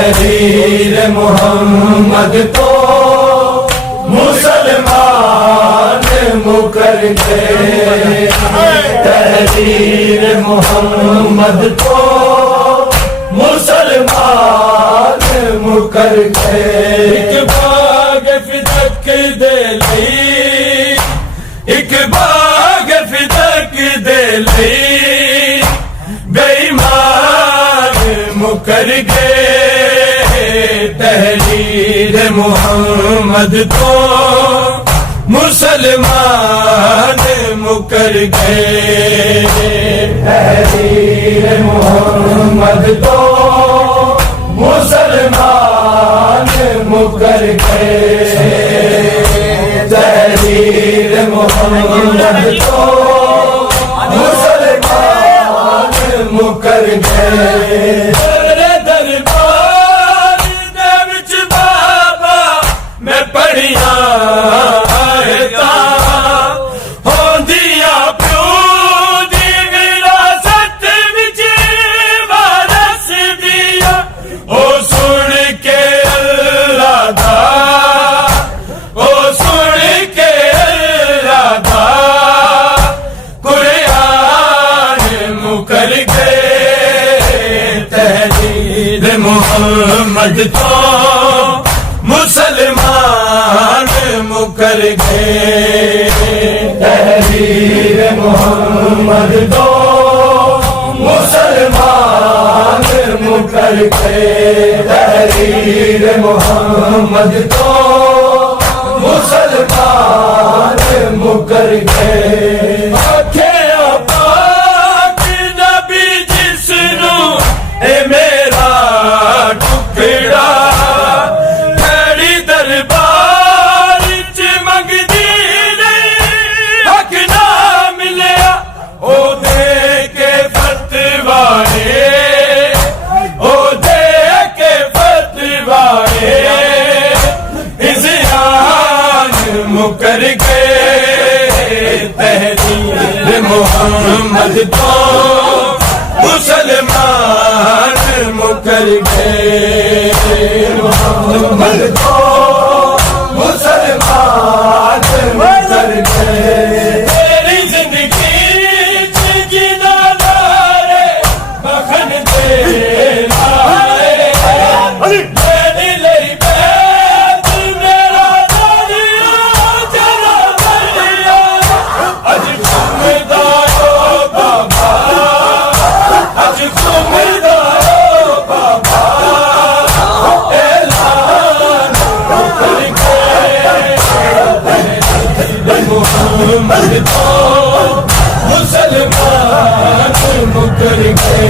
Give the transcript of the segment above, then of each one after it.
تحریر محمد تو مسلمان مکر گئے، تحریر محمد تو مسلمان مکر گئے۔ ایک باغ فدق دے لئی، ایک باغ فدق دے لئی بے ایمان مکر گئے، تحریر محمد تو مسلمان مکر گئے، تحریر محمد تو مسلمان مکر گئے، تحریر محمد تو مسلمان مکر گئے۔ محمد تو مسلمان مکر گئے، تحریر محمد تو مسلمان مکر گئے، تحریر محمد تو مسلمان مکر گئے۔ مکر گئے، تحریر محمد تو مسلمان مکر گئے، محمد تو مسلمان مکر گئے۔ تیری زندگی جینا نارے بخن دے لائے، میری لئی بیت میرا دنیا جلا دریا، اج تم دارو بابا، اج تم دارو بابا، اعلان کر کے محمد تو مسلمان مکر گئے،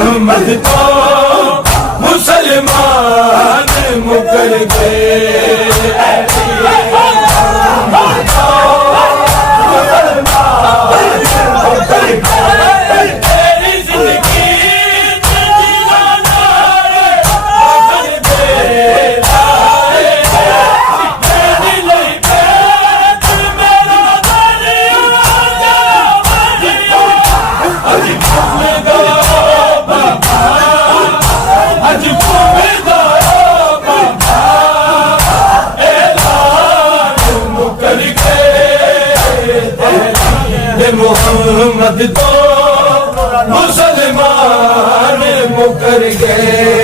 محمد تو مسلمان مکر گئے، تیری زندگی جینا نارے بخن دے لائے، میری لئی بیت میرا دنیا جلا دریا، اج تم دارو بابا، اج تم دارو بابا، اعلان مکر گئے، محمد تو مسلمان مکر گئے،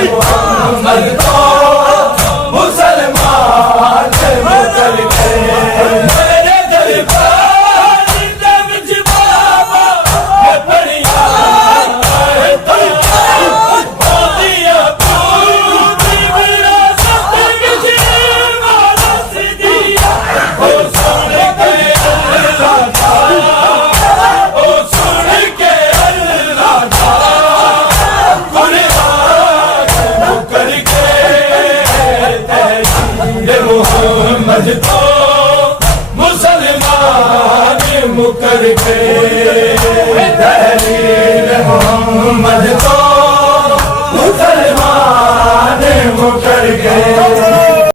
محمد تو مسلمان مکر گئے۔ میرے دربار دے وچ بابا میں پڑھیا دیا پوری وراثت وچ وارث دیا، او سن کے مکر کے تحلیل محمد